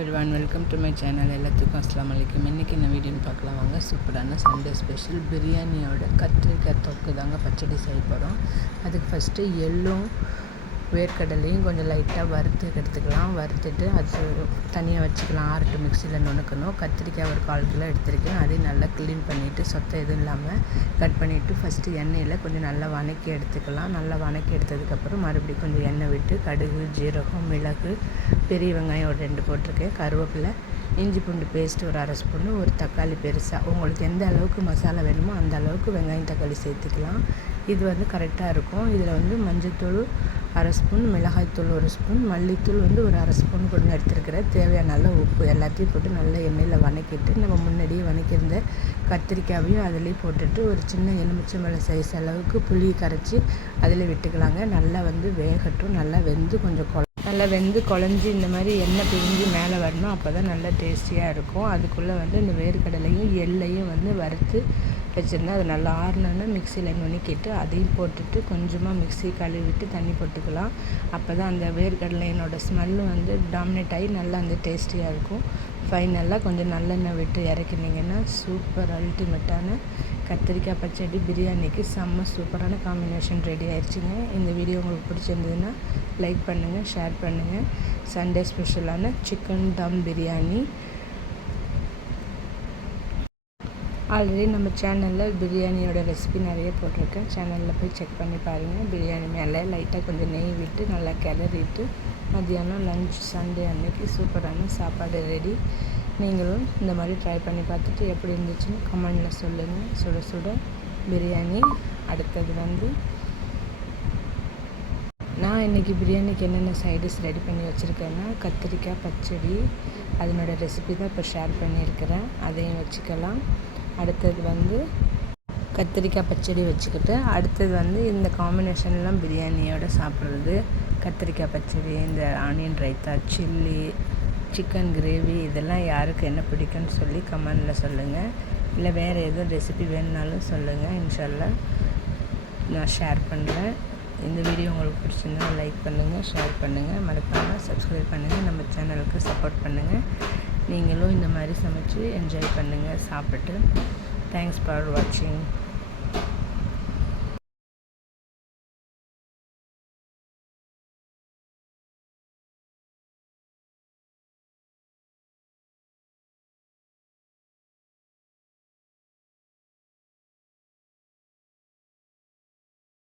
Everyone welcome to my channel எல்லாத்துக்கும் அஸ்லாம் வலைக்கம் இன்றைக்கி என்ன வீடியோன்னு பார்க்கலாம் வாங்க. சூப்பரான சண்டே ஸ்பெஷல் பிரியாணியோட கத்திரிக்காய் தொக்கு தாங்க பச்சடி செய்ய போகிறோம் அதுக்கு ஃபஸ்ட்டு எள்ளும் வேர்க்கடலையும் கொஞ்சம் லைட்டாக வறுத்து எடுத்துக்கலாம். வறுத்துட்டு அது தனியாக வச்சுக்கலாம். ஆறுட்டு மிக்சியில் நுணுக்கணும். கத்திரிக்காய் ஒரு கால் கிலோ எடுத்துருக்கேன். அதையும் நல்லா க்ளீன் பண்ணிவிட்டு சொத்தை எதுவும் இல்லாமல் கட் பண்ணிவிட்டு ஃபஸ்ட்டு எண்ணெயில் கொஞ்சம் நல்லா வணக்கி எடுத்துக்கலாம். நல்லா வணக்கி எடுத்ததுக்கப்புறம் மறுபடியும் கொஞ்சம் எண்ணெய் விட்டு கடுகு ஜீரகம் மிளகு பெரிய வெங்காயம் ஒரு ரெண்டு போட்டிருக்கேன். கருவேப்பிலை இஞ்சி பூண்டு பேஸ்ட்டு ஒரு அரை ஸ்பூன் ஒரு தக்காளி பெருசாக உங்களுக்கு எந்த அளவுக்கு மசாலா வேணுமோ அந்த அளவுக்கு வெங்காயம் தக்காளி சேர்த்துக்கலாம். இது வந்து கரெக்டாக இருக்கும். இதில் வந்து மஞ்சள்தூள் அரை ஸ்பூன் மிளகாய்த்தூள் ஒரு ஸ்பூன் மல்லித்தூள் வந்து ஒரு அரை ஸ்பூன் கொண்டு எடுத்துருக்கிறேன். தேவையான நல்ல உப்பு எல்லாத்தையும் போட்டு நல்லா எண்ணெயில் வணக்கிட்டு நம்ம முன்னாடியே வணக்கியிருந்த கத்திரிக்காயையும் அதிலே போட்டுட்டு ஒரு சின்ன எலுமிச்சை மேலே சைஸ் அளவுக்கு புளி கரைச்சி அதில் விட்டுக்கலாங்க. நல்லா வந்து வேகட்டும் நல்லா வெந்து கொஞ்சம் கொ நல்லா வெந்து குழஞ்சி இந்த மாதிரி எண்ணெய் பிரிஞ்சு மேலே வரணும். அப்போ தான் நல்லா டேஸ்டியாக இருக்கும். அதுக்குள்ளே வந்து இந்த வேர்க்கடலையும் எள்ளையும் வந்து வறுத்து வச்சுருந்தா அது நல்லா ஆறினோன்னா மிக்சியில் நுணுக்கிட்டு அதையும் போட்டுட்டு கொஞ்சமாக மிக்சி கழுவிட்டு தண்ணி போட்டுக்கலாம். அப்போ தான் அந்த வேர்க்கடலையினோட ஸ்மெல்லு வந்து டாமினேட் ஆகி நல்லா அந்த டேஸ்டியாக இருக்கும். ஃபைனலாக கொஞ்சம் நல்லெண்ணெய் விட்டு இறக்கினீங்கன்னா சூப்பர் அல்டிமேட்டான கத்திரிக்காய் பச்சடி பிரியாணிக்கு செம்ம சூப்பரான காம்பினேஷன் ரெடி ஆயிடுச்சுங்க இந்த வீடியோ உங்களுக்கு பிடிச்சிருந்ததுன்னா லைக் பண்ணுங்கள் ஷேர் பண்ணுங்கள் சண்டே ஸ்பெஷலான சிக்கன் தம் பிரியாணி ஆல்ரெடி நம்ம சேனலில் பிரியாணியோட ரெசிபி நிறைய போட்டிருக்கேன். சேனலில் போய் செக் பண்ணி பாருங்கள் பிரியாணி மேலே லைட்டாக கொஞ்சம் நெய் விட்டு நல்லா கிளறிட்டு மதியானம் லஞ்ச் சண்டே அன்னைக்கு சூப்பரான சாப்பாடு ரெடி நீங்களும் இந்த மாதிரி ட்ரை பண்ணி பார்த்துட்டு எப்படி இருந்துச்சுன்னு கமெண்டில் சொல்லுங்கள் சுட சுட பிரியாணி அடுத்தது வந்து நான் இன்றைக்கி பிரியாணிக்கு என்னென்ன சைடிஸ் ரெடி பண்ணி வச்சுருக்கேன்னா கத்திரிக்காய் பச்சடி அதனோட ரெசிபி தான் இப்போ ஷேர் பண்ணியிருக்கிறேன். அதையும் வச்சுக்கலாம். அடுத்தது வந்து கத்திரிக்காய் பச்சடி வச்சுக்கிட்டு அடுத்தது வந்து இந்த காம்பினேஷன்லாம் பிரியாணியோட சாப்பிட்றது. கத்திரிக்காய் பச்சடி இந்த onion raita chilli chicken gravy இதெல்லாம் யாருக்கு என்ன பிடிக்கும்னு சொல்லி கமெண்டில் சொல்லுங்கள் இல்லை வேறு எதுவும் ரெசிபி வேணுனாலும் சொல்லுங்கள் இன்ஷால்லா நான் ஷேர் பண்ணுறேன் இந்த வீடியோ உங்களுக்கு பிடிச்சிருந்தா லைக் பண்ணுங்கள் ஷேர் பண்ணுங்கள் மறக்காமல் சப்ஸ்கிரைப் பண்ணுங்கள் நம்ம சேனலுக்கு சப்போர்ட் பண்ணுங்கள் நீங்களும் இந்த மாதிரி சமைச்சு என்ஜாய் பண்ணுங்கள் சாப்பிட்டு. தேங்க்ஸ் ஃபார் வாட்சிங்